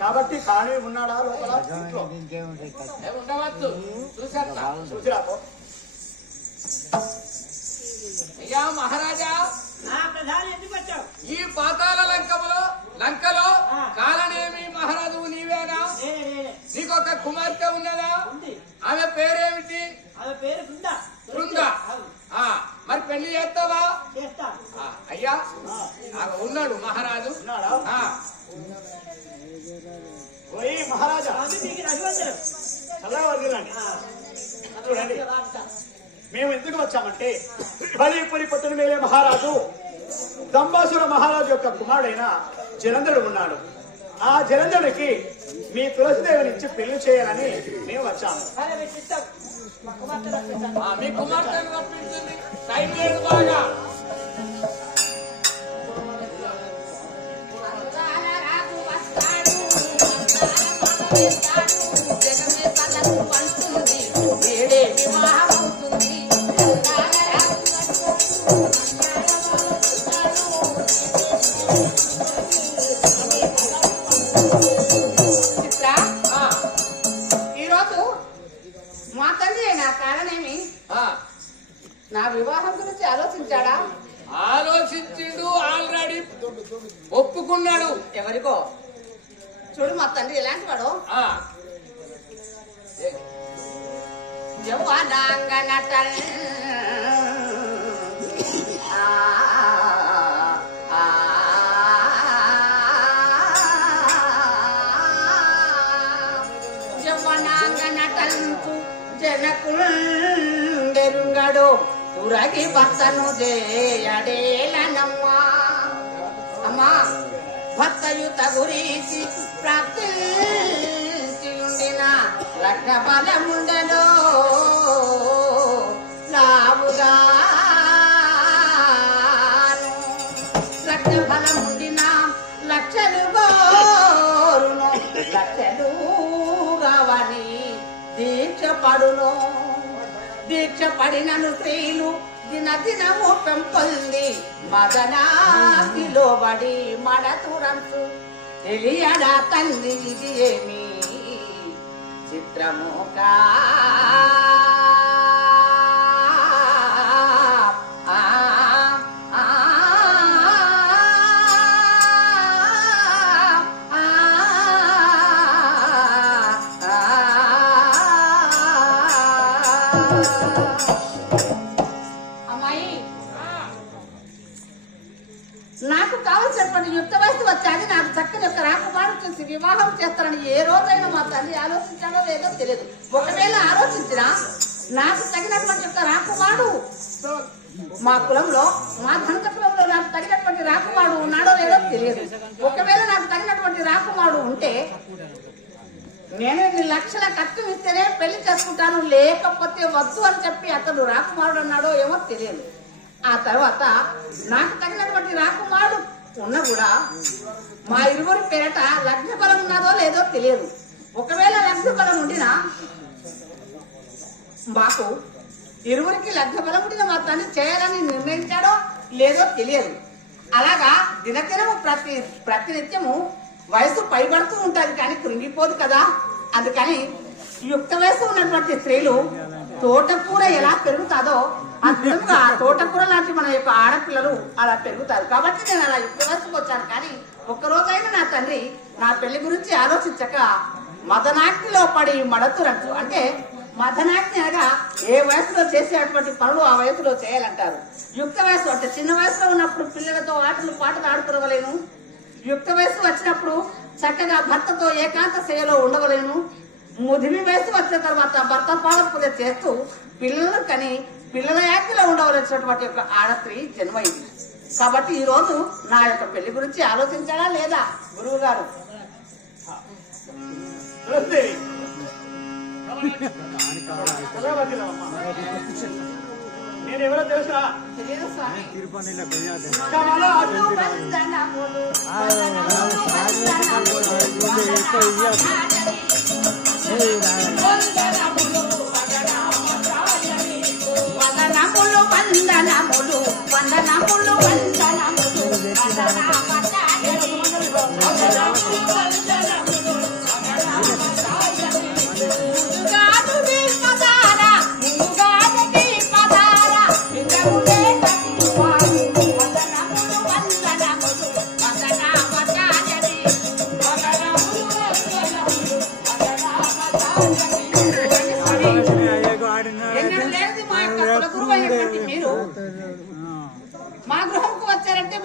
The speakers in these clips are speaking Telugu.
కాబట్టి ఖాళీ ఉన్నాడా లోపల ఉండవచ్చు చూసిరాపో. అయ్యా మహారాజా, ఈ పాతాల లంకలో కాలనేమి మహారాజు నీవేనా? నీకొక కుమార్తె ఉన్నదా? ఆమె పేరేమిటి? బృంద. మరి పెళ్లి చేస్తావా? అయ్యా ఉన్నాడు మహారాజు. మహారాజా చూడండి, మేము ఎందుకు వచ్చామంటే బలిపురి పట్టణ మేలే మహారాజు దంబాసుర మహారాజు యొక్క కుమారుడైన జలంధరుడు ఉన్నాడు. ఆ జలంధరుడికి మీ తులసిదేవిని ఇచ్చి పెళ్లి చేయాలని మేము వచ్చాము. మీ కుమార్తెను రప్పించింది టైం లేదు బాగా. నా వివాహం గురించి ఆలోచించాడా? ఆలోచించిండు, ఆల్రెడీ ఒప్పుకున్నాడు. ఎవరికో చూడు, మా తండ్రి ఎలాంటి వాడు. జవనాంగనటంచు జనకుండెరుంగడు తురగి భర్తను చేయడేలనమ్మా. అమ్మా, భర్తయుత గురించి ప్రాప్తించి ఉండిన లగ్న బలముండెను లావుగాను. లగ్న బలముండిన లక్షలు గోరును, లక్షలు కావని దీక్ష పడును. దీక్ష పడినను స్త్రీలు దినదినము పెంపొంది మదనాకిలో బడి మడతురంచు తెలియడా తండ్రి ఇది ఏమి చిత్రముగా. నాకు కావలసినటువంటి యుక్త వయసు వచ్చాక నాకు చక్కని యొక్క రాకుమారు చూసి వివాహం చేస్తారని ఏ రోజైనా మా తల్లి ఆలోచించాడో లేదో తెలియదు. ఒకవేళ ఆలోచించినా నాకు తగినటువంటి యొక్క రాకుమారు మా కులంలో, మా ధనక కులంలో నాకు తగినటువంటి రాకుమారు ఉన్నాడో లేదో తెలియదు. ఒకవేళ నాకు తగినటువంటి రాకుమారు ఉంటే నేను 2 లక్షల ఖర్చు ఇస్తేనే పెళ్లి చేసుకుంటాను, లేకపోతే వద్దు అని చెప్పి అతను రాకుమారుడు అన్నాడో ఏమో తెలియదు. ఆ తర్వాత నాకు తగినటువంటి రాకుమారుడు ఉన్న కూడా మా ఇరువురి పేరట లగ్న బలం ఉన్నదో లేదో తెలియదు. ఒకవేళ లగ్న బలం ఉండినా మాకు ఇరువురికి లగ్న బలం ఉండిన మా తండ్రి చేయాలని నిర్ణయించాడో లేదో తెలియదు. అలాగా దినదినము ప్రతినిత్యము వయసు పైబడుతూ ఉంటుంది కానీ కృంగిపోదు కదా. అందుకని యుక్త వయసు ఉన్నటువంటి స్త్రీలు తోటకూర ఎలా పెరుగుతాదో ఆ విధంగా తోటకూర లాంటి మన యొక్క ఆడపిల్లలు అలా పెరుగుతారు. కాబట్టి నేను అలా యుక్త వయసుకు వచ్చాను. కానీ ఒక్కరోజైనా నా తండ్రి నా పెళ్లి గురించి ఆలోచించక మదనాగ్నిలో పడి మడతురచ్చు. అంటే మదనాగ్ని అనగా ఏ వయసులో చేసేటువంటి పనులు ఆ వయసులో చేయాలంటారు. యుక్త వయసు అంటే చిన్న వయసులో ఉన్నప్పుడు పిల్లలతో ఆటలు పాటలు ఆడుకోవలేను. యుక్త వయసు వచ్చినప్పుడు చక్కగా భర్తతో ఏకాంత సేవలో ఉండవలేను. ముదిమి వయసు వచ్చిన తర్వాత భర్త పాద పూజ చేస్తూ పిల్లలను కని పిల్లల యాజ్ఞలో ఉండవలసినటువంటి యొక్క ఆడస్త్రీ జన్మైంది. కాబట్టి ఈ రోజు నా యొక్క పెళ్లి గురించి ఆలోచించాడా లేదా గురువు గారు? నేను ఎవరో తెలుసా? తెలియదు స్వామి. వందనములు వందనములు వందనములు మా గృహంకు వచ్చారంటే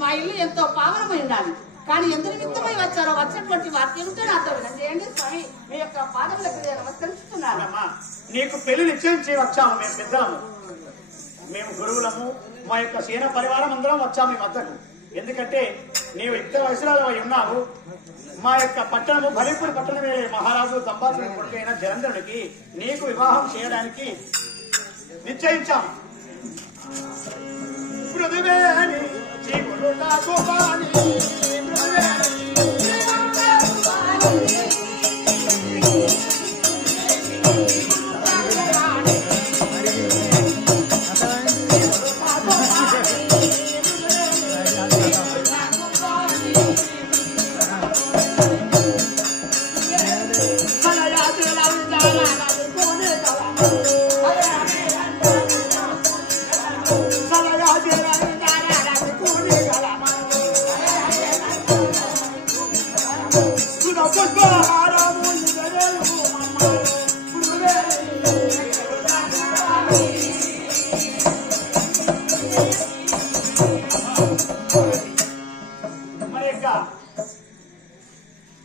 మా ఇల్లు ఎంతో పావనమై ఉండాలి. కానీ ఎందుకు నిమిత్తమై వచ్చారో వచ్చినటువంటి వార్త ఏమిటో నాతో వినండి స్వామి. మీ యొక్క పాదములకు నమస్కరిస్తున్నానమ్మా. నీకు పెళ్లి నిశ్చయించి వచ్చాము మేము పెద్దలము, మేము గురువులము, మా యొక్క సేన పరివారం అందరం వచ్చాము మీ వద్దకు. ఎందుకంటే నీవు ఇద్దరు వయసురాలు అయి ఉన్నావు. మా యొక్క పట్టణము బలిపూరి పట్టణమే మహారాజు దంబాసుని కొడుకైన జలంధరుడికి నీకు వివాహం చేయడానికి నిశ్చయించాం. మృదువేణి జీవులు నాకు బాణి,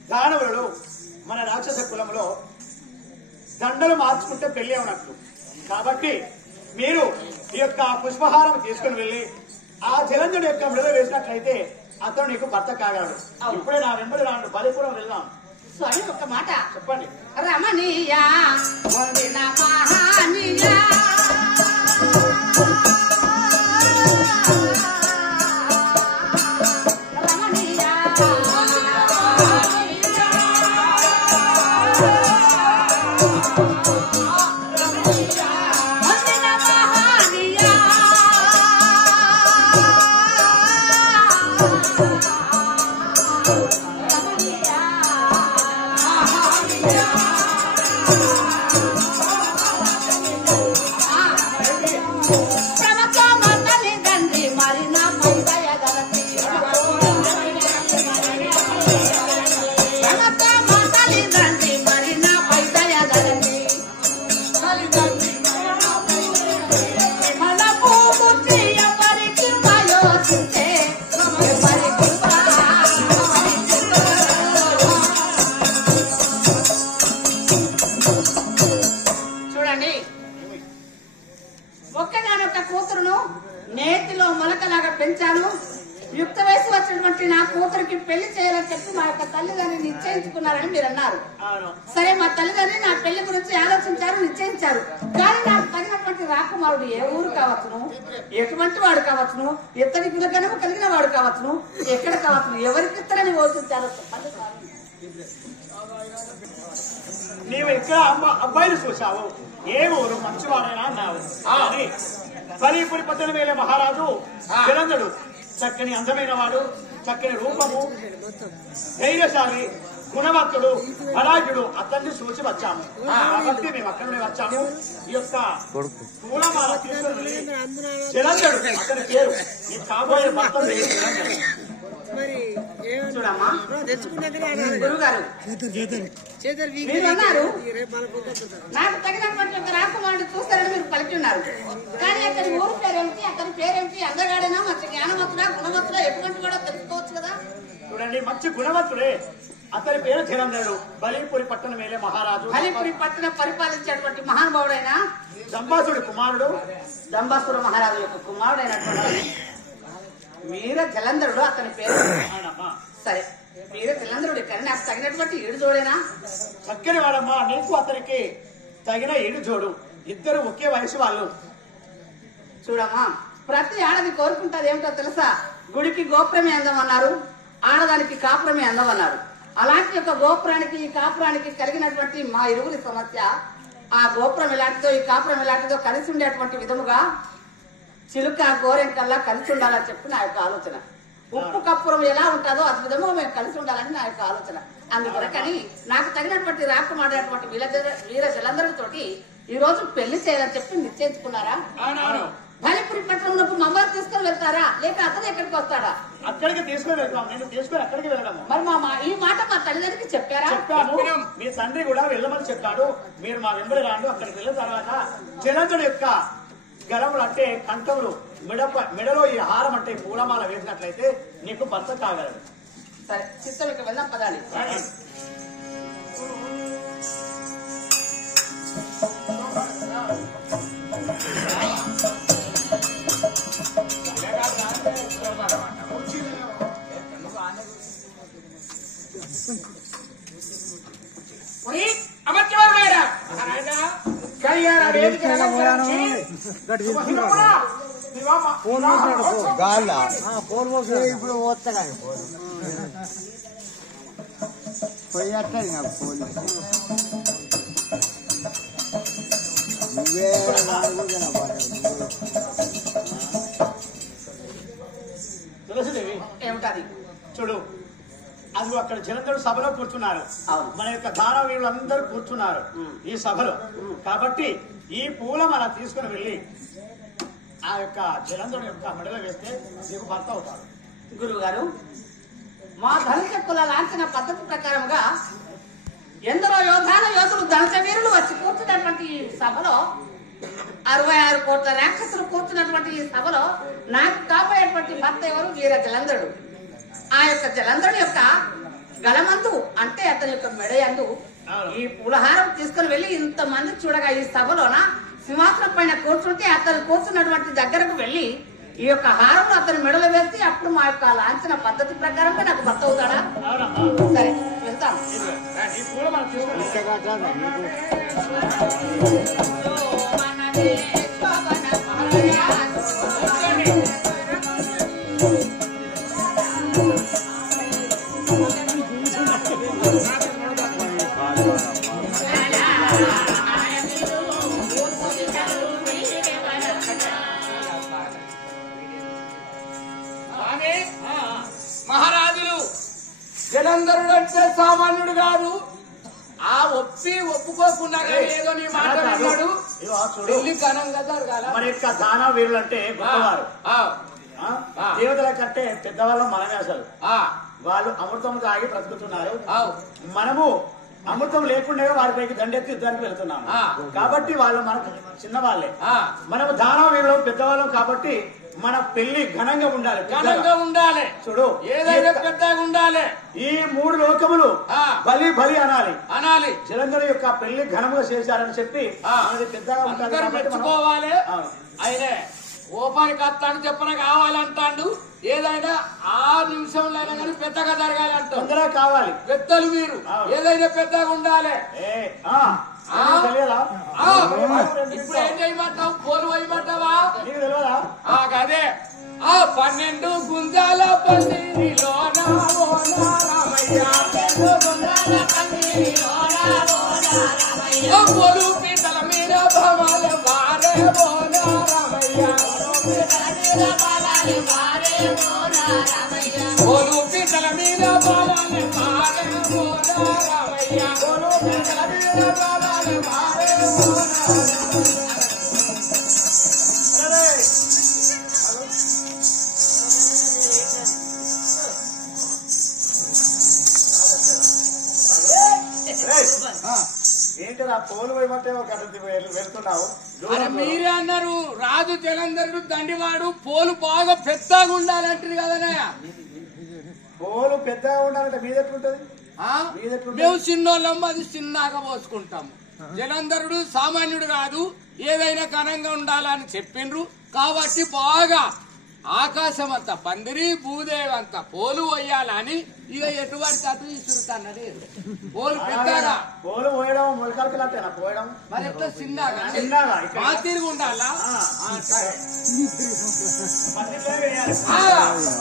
దానవులు మన రాక్షస కులంలో దండలు మార్చుకుంటే పెళ్లి అవునట్లు. కాబట్టి మీరు ఈ యొక్క పుష్పహారం తీసుకుని వెళ్ళి ఆ జలంధుడి యొక్క మృద వేసినట్లయితే అతను నీకు భర్త కాగలడు. ఇప్పుడే నా వెంబడి రాను, బలిపురం వెళ్దాం. స్వామి ఒక్క మాట చెప్పండి. రమణీయా వందిన మహానీయా నేతిలో మొలకలాగా పెంచాను. యుక్త వయసు వచ్చినటువంటి నా కూతురికి పెళ్లి చేయాలని చెప్పి మా యొక్క తల్లిదండ్రులు నిశ్చయించుకున్నారని మీరు అన్నారు. సరే, మా తల్లిదండ్రులు నా పెళ్లి గురించి ఆలోచించారు, నిశ్చయించారు. కానీ నాకు తగినటువంటి రాకుమారుడు ఏ ఊరు కావచ్చును, ఎటువంటి వాడు కావచ్చును, ఇతని గుణగణము కలిగిన వాడు కావచ్చును, ఎక్కడ కావచ్చును, ఎవరికి ఇతరని ఓచించారో చెప్పండి. నీవు ఇక్కడ అబ్బాయిని చూసావు, ఏ ఊరు మంచివాడైనా అన్నావు. బలిపురి పట్టణ వేలే మహారాజు జలంధరుడు చక్కని అందమైన వాడు, చక్కని రూపము, ధైర్యశాలి, గుణవంతుడు, బలాఢ్యుడు. అతన్ని చూసి వచ్చాము. కాబట్టి మేము అక్కడే వచ్చాము. ఈ యొక్క పూలమాల తీసుకుని జలంధరుడు అతని పేరు, నీ కాబోయే భర్త చూడమ్మా గురుగారు, మీరు అన్నారు నాకు తగినటువంటి ఒక రాకుమారుడు చూస్తారని మీరు పలికి ఉన్నారు. కానీ అతని ఊరు పేరేమిటి, అతని పేరేమిటి, అందగాడైనా మంచి జ్ఞానవంతుడా, గుణవంతుడా, ఎటువంటి కూడా తెలుసుకోవచ్చు కదా. చూడండి, మంచి గుణవంతుడే. అతని పేరు జలంధరుడు, బలిపురి పట్టణం వేలే మహారాజు. బలిపురి పట్టణం పరిపాలించేటువంటి మహానుభావుడైన దంబాసుడి కుమారుడు, దంబాసుర మహారాజు యొక్క కుమారుడైనటువంటి వీర జలంధరుడు అతని పేరు. అవునమ్మా. సరే, వీర జలంధరుడు కానీ నాకు తగినటువంటి ఏడు జోడేనా? చక్కని వాడమ్మా, నీకు అతనికి తగిన ఏడు జోడు. ఇద్దరు ఒకే వయసు వాళ్ళు. చూడమ్మా, ప్రతి ఆడది కోరుకుంటది ఏమిటో తెలుసా? గుడికి గోపురమే అందం అన్నారు, ఆడదానికి కాపురమే అందం అన్నారు. అలాంటి ఒక గోపురానికి ఈ కాపురానికి కలిగినటువంటి మా ఇరువురి సమస్య, ఆ గోపురం ఎలాంటిదో ఈ కాపురం ఎలాంటిదో కలిసి ఉండేటువంటి విధముగా చిలుక గోరెంకల్లా కలిసి ఉండాలని చెప్పి నా యొక్క ఆలోచన. ఉప్పు కప్పురం ఎలా ఉంటుందో అది విధముగా మేము కలిసి ఉండాలని నా యొక్క ఆలోచన. అందుకొరకని నాకు తగినటువంటి రాకుమాడేటువంటి వీర జలంధరుడితోటి ఈ రోజు పెళ్లి చేయాలని చెప్పి నిశ్చయించుకున్నారా? బలిపురి పట్టణంలో మమ్మల్ని తీసుకొని వెళ్తారా, లేక అతను ఎక్కడికి వస్తాడా? అక్కడికి తీసుకొని వెళ్తాం. నేను తీసుకొని అక్కడికి వెళ్ళడము. మరి ఈ మాట మా తల్లిదండ్రికి చెప్పారా? చెప్పాము. మీ తండ్రి కూడా వెళ్ళమని చెప్పాడు. మీరు మా వెంబడి రాండు. అక్కడికి వెళ్ళిన తర్వాత జలంధరుడి యొక్క గలములు అంటే కంఠములు, మెడలో ఈ హారం అంటే పూలమాల వేసినట్లయితే నీకు భర్త కాగలడు. సరే, చిత్తలకి వెళ్దాం పదాలి. ఇప్పుడు పోతా పోయేస్తాడు నాకు పోలీసు నువ్వే తులసిదేవి ఏమిటది? చూడు, అది అక్కడ జలంధరుడు సభలో కూర్చున్నారు. మన యొక్క దానవీరులందరూ కూర్చున్నారు ఈ సభలో. కాబట్టి ఈ పూల మనం తీసుకుని వెళ్ళి ఆ యొక్క జలంధరుడు యొక్క మెడలో వేస్తే నీకు భర్త అవుతాడు. గురువు గారు, మా ధనుజ కుల లాంఛన పద్ధతి ప్రకారంగా ఎందరో యోధులు ధనుజ వీరులు వచ్చి కూర్చున్నటువంటి ఈ సభలో 66 కోట్ల రాక్షసులు కూర్చున్నటువంటి ఈ సభలో నాకు కాబోయేటువంటి భర్త ఎవరు? వీర జలంధరుడు. ఆ యొక్క జలంధరుడు యొక్క గలమందు అంటే అతని యొక్క మెడయందు ఈ పూలహారం తీసుకుని వెళ్ళి ఇంతమంది చూడగా ఈ సభలోన సింహాసనం పైన కూర్చుంటే అతను కూర్చున్నటువంటి దగ్గరకు వెళ్ళి ఈ యొక్క హారం అతని మెడలో వేసి అప్పుడు మా యొక్క లాంఛన పద్ధతి ప్రకారంగా నాకు భర్త అవుతాడా? సరే, వెళ్తాం. మహారాజులు జలంధరుడు అంటే సామాన్యుడు కాదు. ఆ ఒప్పుకోకుండా ఏదో నీ మాట విన్నాడు. పెళ్లి ఘనంగా జరగాల. మన యొక్క దాన వీరులు అంటే గొప్పవారు. దేవతల కంటే పెద్దవాళ్ళం మనమే. అసలు వాళ్ళు అమృతం తాగి బ్రతుకుతున్నారు. మనము అమృతం లేకుండా వారిపైకి దండెత్తి యుద్ధానికి వెళ్తున్నాము. కాబట్టి వాళ్ళు మనకు చిన్న వాళ్ళే. మనము దానవ వీరులు పెద్దవాళ్ళం కాబట్టి మన పెళ్లి ఘనంగా ఉండాలి. చూడు, ఏదైనా పెద్దగా ఉండాలి. ఈ 3 లోకములు బలి అనాలి. జలంధరుడు యొక్క పెళ్లి ఘనంగా చేశారని చెప్పి పెద్దగా మెచ్చుకోవాలి. అయినే ఓపానికి వస్తాను చెప్పన కావాలంటాడు. ఏదైనా 6 నిమిషంలో అయినా కానీ పెద్దగా జరగాలంట. తొందరగా కావాలి. పెద్దలు మీరు ఏదైనా పెద్దగా ఉండాలి. ఇప్పుడు ఏం చేయమంటావు? పోలు వేయమంటావా? అదే 12 గుంజాల పన్నీరిలో పోలు పీటల మీద భవాల వారే పోలు పీటల మీద భవాల ఏంటరా పోలు వేయమంటే వెళ్తున్నావు? మీరే అన్నారు రాజు జలంధరుడు దండివాడు పోలు బాగా పెద్దగా ఉండాలంటారు కదనయ్య. పోలు పెద్దగా ఉండాలంటే మీదెట్లుంటది? మేము చిన్నోళ్ళం, అది చిన్నగా పోసుకుంటాము. జలంధరుడు సామాన్యుడు కాదు, ఏదైనా ఘనంగా ఉండాలని చెప్పిండ్రు. కాబట్టి బాగా ఆకాశం అంతా పందిరి భూదేవి అంతా పోలు పోయాలని ఇక ఎటువంటి అటు ఇసురుతాన్నది పోలు పెద్దగా పోలు పోయడం మొలకలకి లాంటినా పోయడం మరి ఎట్లా చిన్నగా చిన్నగా మా తిరిగి ఉండాలా సరే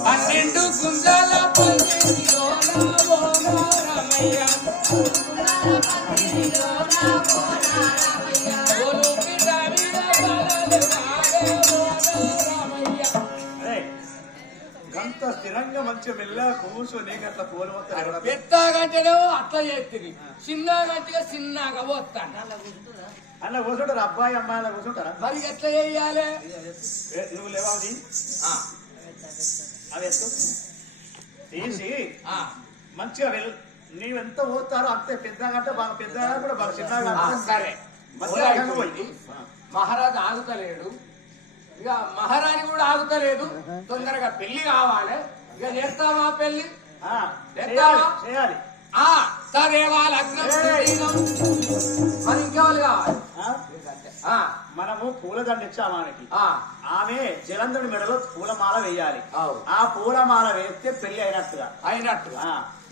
12 గుంజాల గంత స్థిరంగా మంచి మెల్లగా కూర్చొని అట్లా పోలు పెద్దగంటేనేమో అట్లా చేస్తుంది చిన్నగంటే చిన్నగా పోతాను అలా కూర్చుంటారు అబ్బాయి అమ్మాయి అలా కూర్చుంటారా మరి ఎట్లా చేయాలి నువ్వు లేవాలి అది ఎత్తు తీసి మంచిగా నీవెంత పోతారో అంతే పెద్దగా బాగా పెద్దగా కూడా బాగా చిన్నగా సరే మహారాజు ఆగుతలేడు ఇక మహారాణి కూడా ఆగుతలేదు తొందరగా పెళ్లి కావాలి ఇక చేస్తావా పెళ్లి చేయాలి సరే వాళ్ళ మరి ఇంకెవాళ్ళు కావాలి మనము పూలదండ ఇచ్చాము ఆమెకి ఆమె జలంధరుడి మెడలో పూలమాల వేయాలి ఆ పూలమాల వేస్తే పెళ్లి అయినట్టుగా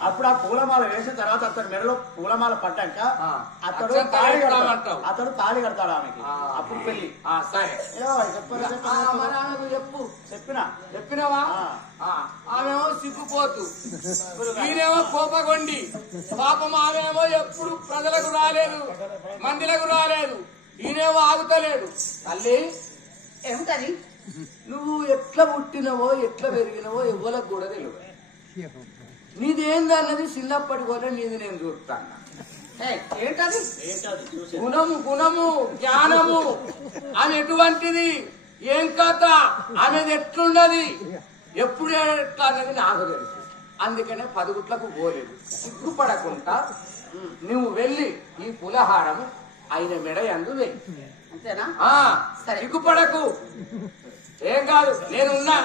అప్పుడు ఆ పూలమాల వేసిన తర్వాత అతని మెడలో పూలమాల పడ్డాక అతడు తాళి కడతాడు ఆమెకి అప్పుడు పెళ్లి సరే చెప్పినావా ఆమెమో సిగ్గుపోతూ ఈయనేమో కోపగొండి పాపం ఆమెమో ఎప్పుడు ప్రజలకు రాలేదు మందిలకు రాలేదు ఈయనేమో ఆగుతలేడు తల్లి ఏమిటని నువ్వు ఎట్లా పుట్టినవో ఎట్లా పెరిగినవో ఎవ్వలకు కూడా తెలియదు నీదేందన్నది చిన్నప్పటి కూడా నీది నేను చూస్తాను ఏంటది గుణము జ్ఞానము అని ఎటువంటిది ఏం కథ అనేది ఎట్లున్నది ఎప్పుడు ఎట్లా అన్నది నాకు తెలుసు అందుకనే 10 గుట్లకు పోలేదు సిగ్గుపడకుండా నువ్వు వెళ్ళి ఈ పులహారం ఆయన మెడ యందు వెళ్ళి అంతేనా సిగ్గుపడకు ఏం కాదు నేను ఉన్నా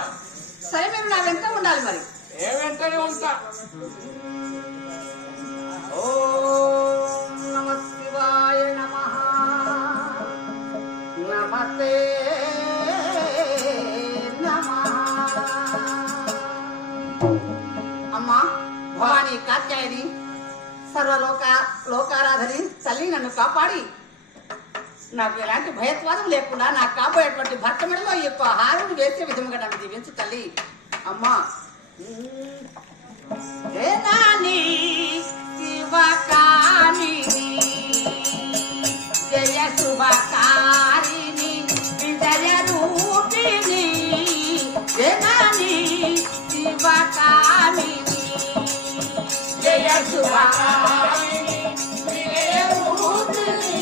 సరే మీరు నా వెంట ఉండాలి మరి ఏ వెంటనే ఉంటా ఓం నమః శివాయ నమః నమస్తే నమః అమ్మా భవానీ కాత్యాయని లోకారాధని తల్లి నన్ను కాపాడి నాకు ఎలాంటి భయత్వాదం లేకుండా నాకు కాబోయేటువంటి భర్త మెడలో ఈ యొక్క హారం వేసే విధముగా నన్ను దీవించు తల్లి అమ్మా జనాని శివకామిని జయ శుభకారిణి విజయ రూపిణి జనాని శివకామిని జయ శుభకారిణి విజయ రూపిణి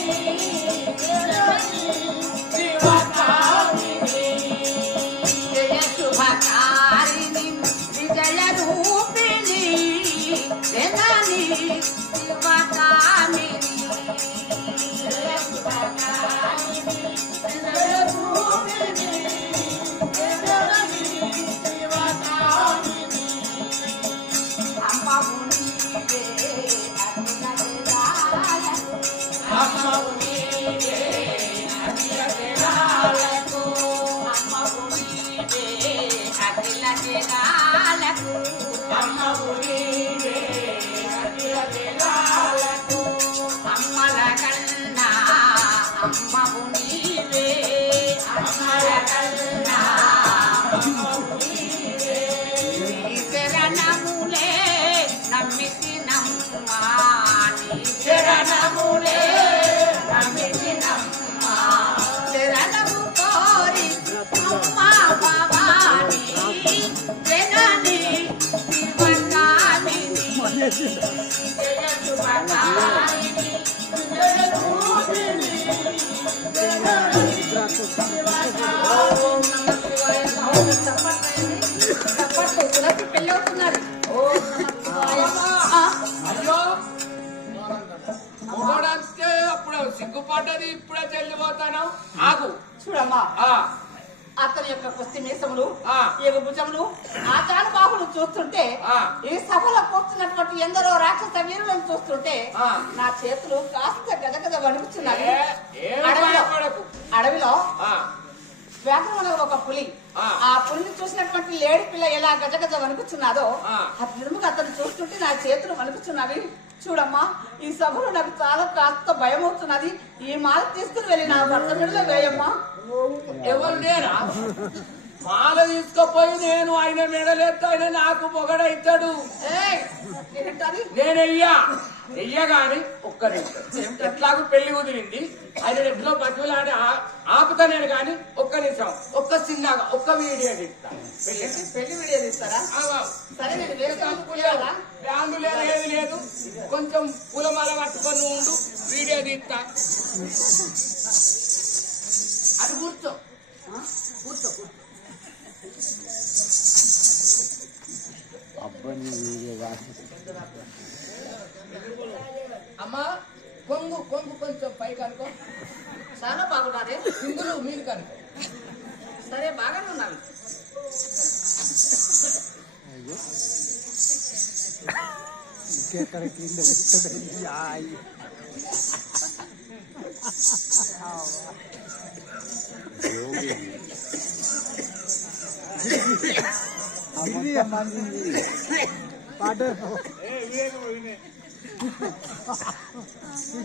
శివకామిని జయ శుభకారిణి విజయ రూపిణి జనని శివకామిని జయ శుభకారిణి విజయ రూపిణి జనని శివకామిని అమ్మవు నీవే అమ్మవు నీవే అఖిల జగాలకు అమ్మవు నీవే అఖిల జగాలకు అమ్మల కన్నా అమ్మవు నీవే అమ్మల కన్నా అమ్మవు నీవే నీ శరణములే నమ్మితి నమ్మా నీ శరణములే నమ్మితి నమ్మా శరణము కోరి అమ్మా భవాని జనని శివకామిని జయ శుభకారిణి జయ రూపిణి జనని శివకామిని పెళ్ళి అవుతున్నారు అయ్యో మూడంటే అప్పుడు సిగ్గుపడ్డది ఇప్పుడే చెల్లిపోతాను ఆగు చూడమ్మా అతని యొక్క కుస్తీ మీసములు భుజములు ఆచార బాహులు చూస్తుంటే ఈ సభలో కూర్చున్నటువంటి ఎందరో రాక్షస వీరులను చూస్తుంటే నా చేతులు కాస్త గదగద వణుకుతున్నాయి. అడవిలో వ్యాఘ్రం ఒక పులి. ఆ పులిని చూసినటువంటి లేడి పిల్ల ఎలా గజగజ వణుకుచున్నాదో ఆ తిరుముకు అతను చూస్తుంటే నా చేతులు వణుకుచున్నవి. చూడమ్మా, ఈ సభలో నాకు చాలా కాస్త భయం అవుతున్నది. ఈ మాల తీసుకుని వెళ్ళి నా భర్త మెడలో వేయమ్మా. ఎవరు నేనా? మాల తీసుకుపోయి నేను ఆయన మెడలేస్తే ఆయన నాకు పొగడైతాడు. నేనెయ్యగాని ఒక్క నిమిషం, ఎట్లాగూ పెళ్లి కుదిరింది, ఆయన ఎట్లో బతులాడి ఆపుతా నేను కానీ ఒక్క నిమిషం, ఒక్క చిన్నగా ఒక్క వీడియో తీస్తాను. పెళ్లి వీడియో తీస్తారా? సరే, నేను బ్యాండు లేదు, ఏది లేదు, కొంచెం పూలమాల పట్టుకొని ఉండు, వీడియో తీస్తా. అది కూర్చో కూర్చో కూర్చో. అమ్మా, కొంగు కొంగు కొంచెం పైకి అనుకో. చాలా బాగున్నది. సింగులు మీరు కనుకో. సరే, బాగానే ఉన్నాను.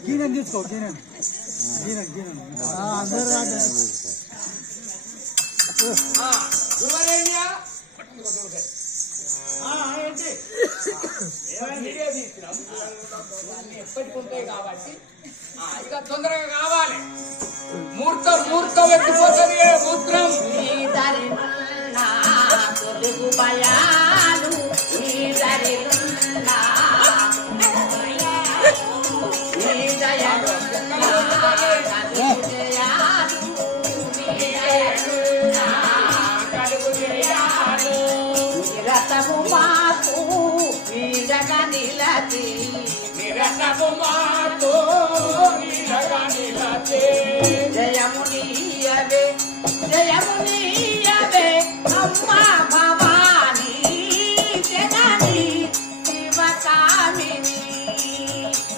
గీనని తీసుకో, గీనని అందరూ ఎప్పటికుంటాయి కాబట్టి ఇక తొందరగా కావాలి. మూర్తం ఎత్తిపోతుంది. మూత్రం నిరతము మాకు వీడగా నిలచి, నిరతము మాకు వీడగా నిలచి, జయము నీయవే జయము నీయవే అమ్మా భవానీ జనని శివకామిని,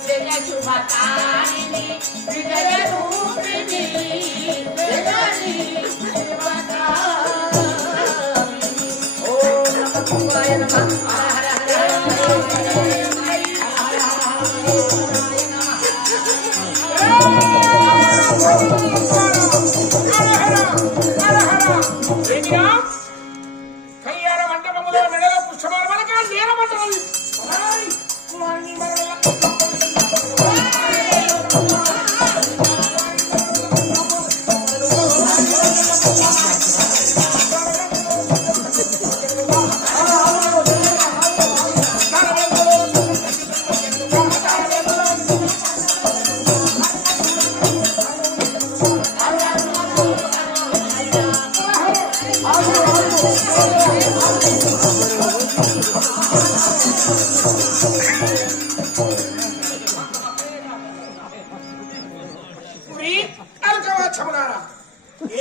జయ శుభకారిణి విజయ రూపిణి జనని శివకామిని. ఓం నమః శివాయ నమః. హర హర కళ్యాణ మండపములో మెడల పుష్పమాల వలక నేల మండలం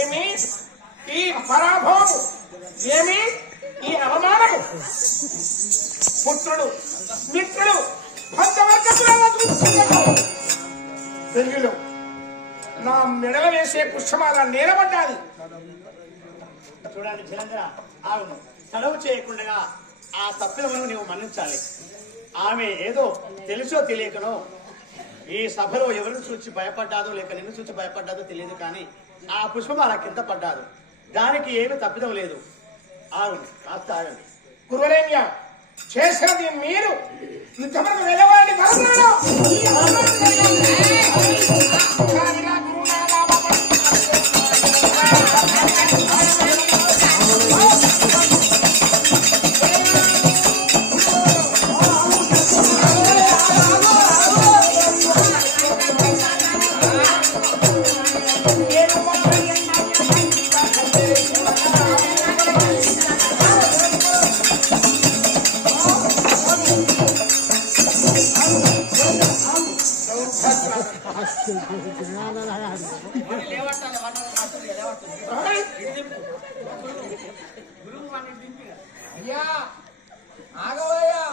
ఏమి ఈ పరాభవము, ఏమి ఈ అవమానము, పుత్రుడు మిత్రుడు తెలుగులో నా మెడల వేసే పుష్పమాల నేలబడ్డాది. చూడండి జలంధర, ఆవును తడవు చేయకుండా ఆ తప్పిదమును నీవు మన్నించాలి. ఆమె ఏదో తెలుసో తెలియకనో ఈ సభలో ఎవరిని చూచి భయపడ్డాదో లేక నిన్ను చూచి భయపడ్డాదో తెలియదు, కానీ ఆ పుష్పమాల కింద పడ్డాదు. దానికి ఏమి తప్పిదం లేదు. ఆవును కాస్త ఆగండి. గురువరేణ్య, చేసినది మీరు ఇంతవరకు వెళ్ళవాడిని అయ్యా ఆగవయ్యా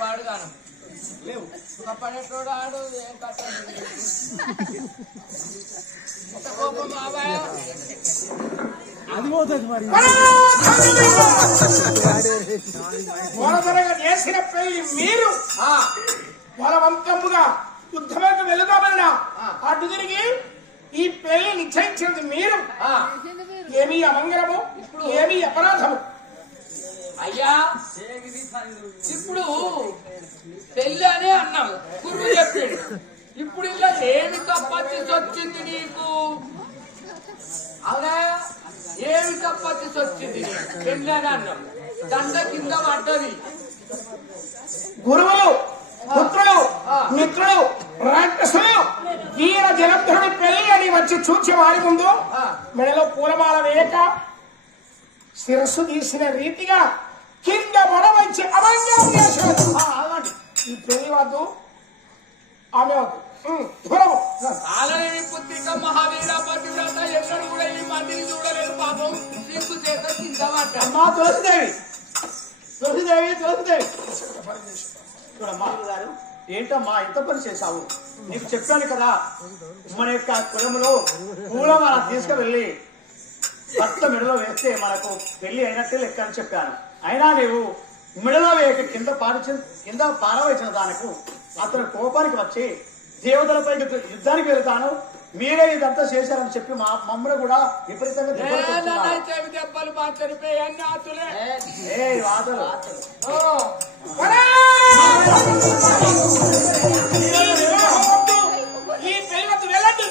పాడుగాను ఒక పడేటోడు ఆడు ఏం కథ ఎంత కోపం బాబాయ్ అది పోతుంది మరి మూలధనంగా చేసిన పెళ్లి మీరు బలవంతముగా యుద్ధమైపు వెళుదామన్నా అడ్డు తిరిగి ఈ పెళ్లి నిశ్చయించినది మీరు. ఏమీ అమంగళము, ఏమీ అపరాధము. అయ్యా ఇప్పుడు పెళ్ళి అనే అన్నాము, గురువు చెప్పాడు. ఇప్పుడు ఇలా ఏమి తప్పచ్చి వచ్చింది నీకు? అవునా, ఏమి తప్పచ్చి వచ్చింది నీకు? పెళ్ళి అని అన్నాము, దండ కింద పడ్డది. గురువులు, పుత్రులు, మిత్రులు, రాక్షసులు వీర జలధరుడి పెళ్లి అని వచ్చి చూచే వారి ముందు మెడలో పూలమాల వేయక శిరస్సు తీసిన రీతిగా కింద పడవచ్చి అమంగళం చేశాడు. ఈ పెళ్లి వద్దు, ఆమె వద్దు, దూరము. ఆలయ పుత్రిక మహావీర పతివ్రత ఎక్కడ కూడా ఈ మందిని చూడలేదు పాపం. సిగ్గు చేత కింద పడ్డా. అమ్మా తులసిదేవి, తులసిదేవి, తులసిదేవి చూడమ్మా గారు, ఏంటమ్మా ఇంత పని చేశావు? నీకు చెప్పాను కదా, మన యొక్క కులంలో పూలమాల తీసుకువెళ్ళి భర్త మెడలో వేస్తే మనకు పెళ్లి అయినట్టే లెక్క అని చెప్పాను. అయినా నీవు మెడలో వేయక కింద పారవేసిన దానికి అతను కోపానికి వచ్చి దేవతలపై యుద్ధానికి వెళ్తాను, మీరే ఇదంతా చేశారని చెప్పి మమ్మల్ని కూడా విపరీతంగా దెబ్బలు మా చనిపోయాయి నాతులే. వాతలు ఈ పెళ్లి వద్దు, వెళ్ళండి.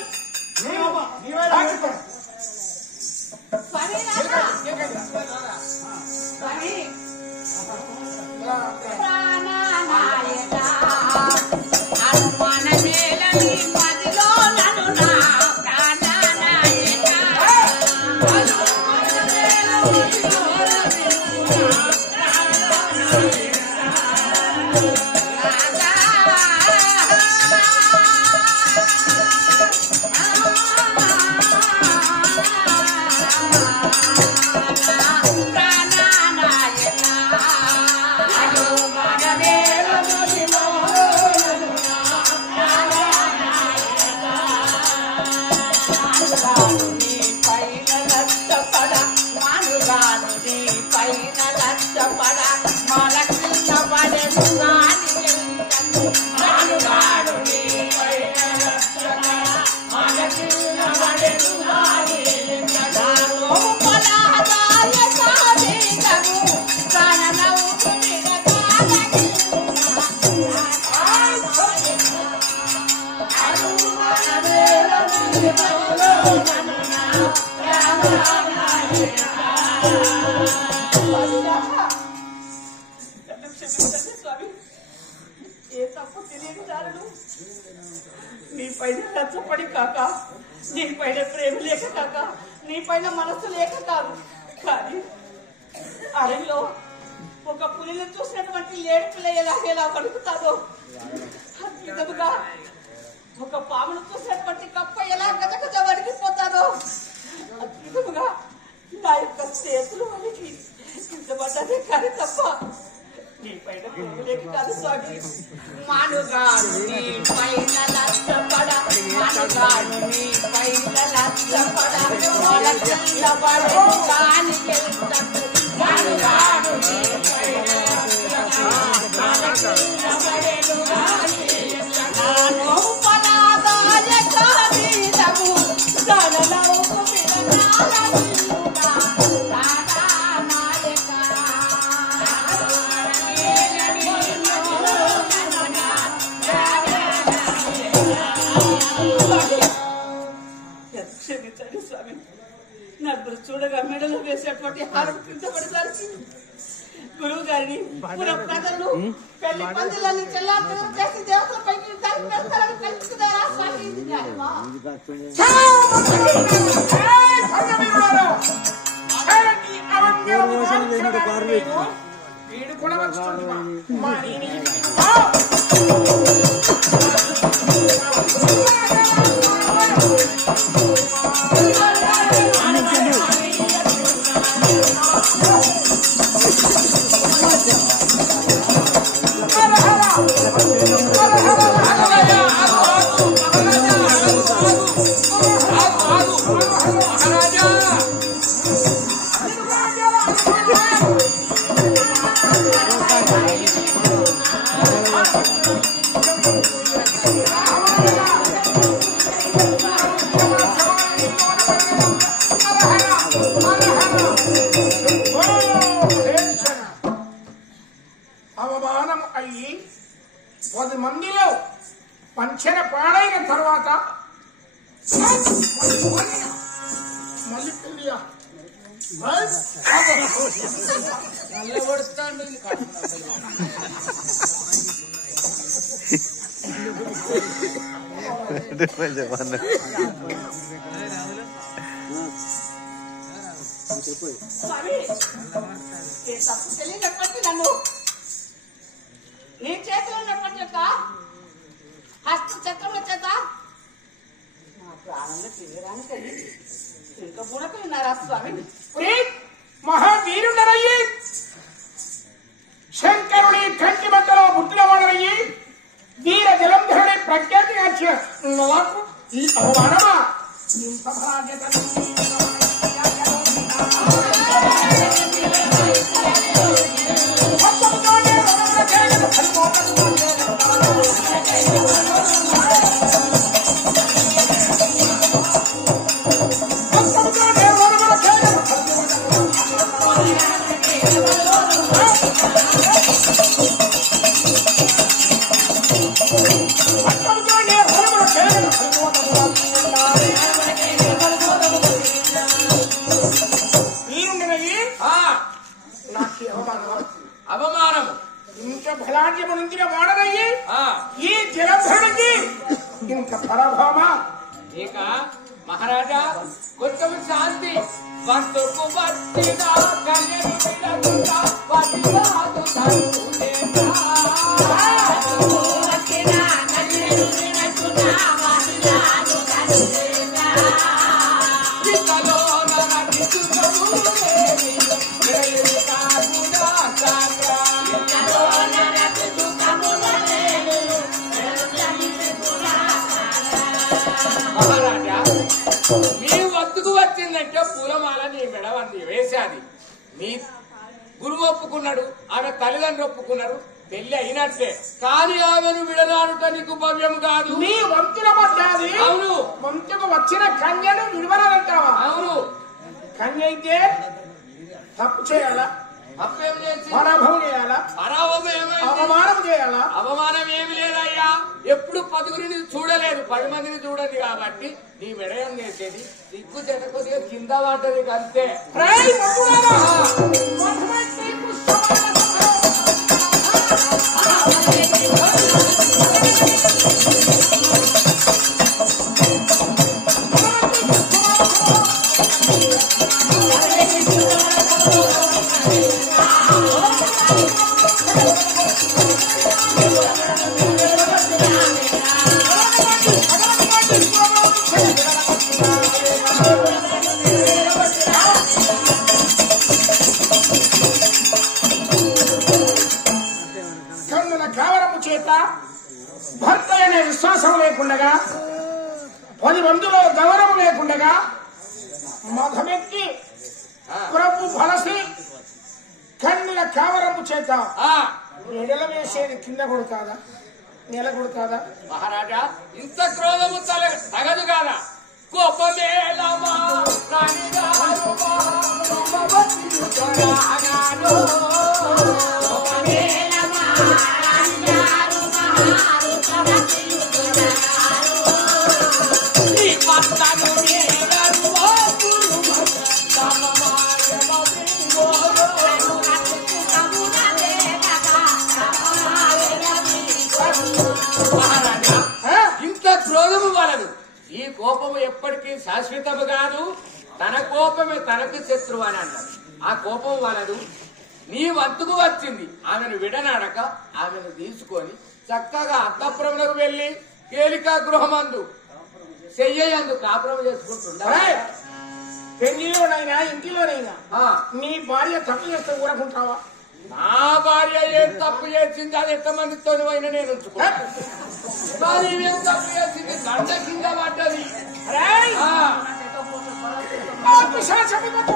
ఏ తప్పు తెలియని దారులు నీ పైన నచ్చపడి కాక, నీ పైన ప్రేమ లేక కాక, నీ పైన మనస్సు లేక కాదు. కానీ అడవిలో ఒక పులిని చూసినటువంటి లేడి పిల్ల ఎలా పలుకుతాదో, విధముగా ఒక పామును చూసినటువంటి కప్ప ఎలా గజగజ వణికిపోతాదో, విధముగా నా యొక్క చేతులు వణికి ఇంతబడ్డదే కానీ తప్ప నీ పైన ప్రేమ లేక కాదు స్వామి. మానుగాను నీ పైన లక్షపడ, మానుగాను నీ పైన లక్షపడ, మొలకెళ్ళబడు కానికెళ్తకు, మానుగాను నీ పైన మొలకెళ్ళబడెను నాను పలాదాయ కానీదము దనలౌకు విరనాల విలుగా రాధా నాయక క్షమించండి స్వామి. నలుగురు చూడగా మెడలు వేసేటువంటి హారం కింద పడేసరికి గురువు గారిని పుర ప్రజలు పెళ్లి పందిళ్ళని చెల్లారు చేసి దేవతల పైకి వేస్తారని తెలుసుకున్నారా స్వామి? ఇది న్యాయమా? వీడు కూడా వచ్చుకుంటున్నా. Hara hara అవమానం అయ్యి 10 మందిలో పంచన పాడైన తర్వాత మళ్ళీ పెళ్ళియా తప్పు తెలియనప్పటి నన్ను నీ చేతిలో ఉన్నప్పటి యొక్క హస్త చక్రముల చేత నా ప్రాణంలో తీయడానికి ఇంకా కూడా ఉన్నారా స్వామి? మహావీరుడనయ్యి శంకరుని కంటి మధ్యలో పుట్టినవాడనయ్యి వీర జలంధరుని ప్రఖ్యాతి నాకు ఈ అవమానమా ఇంత బాధ్యత అవమానము ఇంత బలాఢ్యము నుంచిన వాడనయ్యి ఈ జలధరుడికి ఇంత పరభామా ఇక మహారాజా కొంచెం శాంతి వంతుకు వచ్చిన మహారాజా మీ వద్దుకు వచ్చిందంటే పూలమాల నీ మెడవంది వేశాది. మీ గురువు ఒప్పుకున్నాడు, ఆమె తల్లిదండ్రులు ఒప్పుకున్నారు, పెళ్లి అయినట్టే. కానీ ఆమెను విడనాడుట నీకు భవ్యం కాదు. నీ వంతుల పడ్డాది. అవును. వంతుకు వచ్చిన కన్యను విడవనంటావా? అవును. కన్య అయితే తప్పు చేయాలా? తప్పేం చేసి పరాభవం చేయాలా? అవమానం చేయాలా? అవమానం ఏమి లేదయ్యా. ఎప్పుడు 10 చూడలేదు, 10 మందిని చూడండి కాబట్టి నీ మెడయం చేసేది సిగ్గు చెట్ట కొద్దిగా కింద పడ్డది అంతే. కన్నుల కావరము చేత భర్త అనే విశ్వాసం లేకుండగా 10 మందిలో గౌరవం లేకుండగా మధమెక్కి ప్రభు బలసి కన్నుల కావరము చేత ఎడల వేసేది కింద కొడుతాదా, నెల కొడుతాదా? మహారాజా ఇంత క్రోధము తగదు కాదా? కోపమేలమా ఇంత క్రోధము వలదు. ఈ కోపము ఎప్పటికీ శాశ్వతము కాదు. తన కోపమే తనకు శత్రువు అని అన్నాడు. ఆ కోపం వలదు. నీ వంతుకు వచ్చింది, ఆమెను విడనాడక ఆమెను తీసుకొని చక్కగా అంతఃపురములకు వెళ్లి కేలికా గృహమందు చెయ్యందు కాపురం చేసుకుంటున్నా. పెళ్లిలోనైనా ఇంటిలోనైనా నీ భార్య తప్పు చేస్తే ఊరకుంటావా? నా భార్య ఏం తప్పు చేసింది అది ఎంతమందితో అయినా నేను ఉంచుకున్నాను. తప్పు చేసింది దండ కింద పడ్డది. పిశాచముతో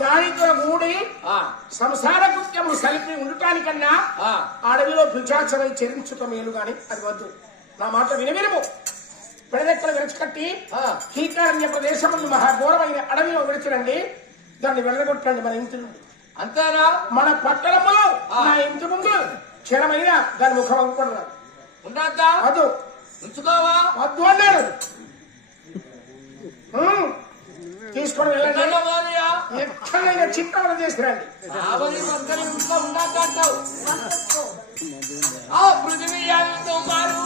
దానితో కూడి సంసార కృత్యము సలిపి ఉండటానికన్నా అడవిలో భిక్షాచరై చెరించుట మేలు గాని అది వద్దు. నా మాట వినవినము. పెడదెక్కలు విరచికట్టి కీకారణ్య ప్రదేశం మహాఘోరమైన అడవిలో విడిచిరండి. దాన్ని వెళ్ళగొట్టండి మన ఇంటి నుండి. అంతేనా? మన పట్టణములో నా ఇంటి ముందు క్షణమైన దాని ముఖం అనుకున్నాడు. ఉండద్దా? వద్దు. ఉంచుకోవా? వద్దు అన్నాడు. తీసుకొని వెళ్ళండి. ఎక్కడైనా చిత్రం చేసిరండి. ఉండద్దంటావు. పృథివీ మారు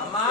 అమ్మా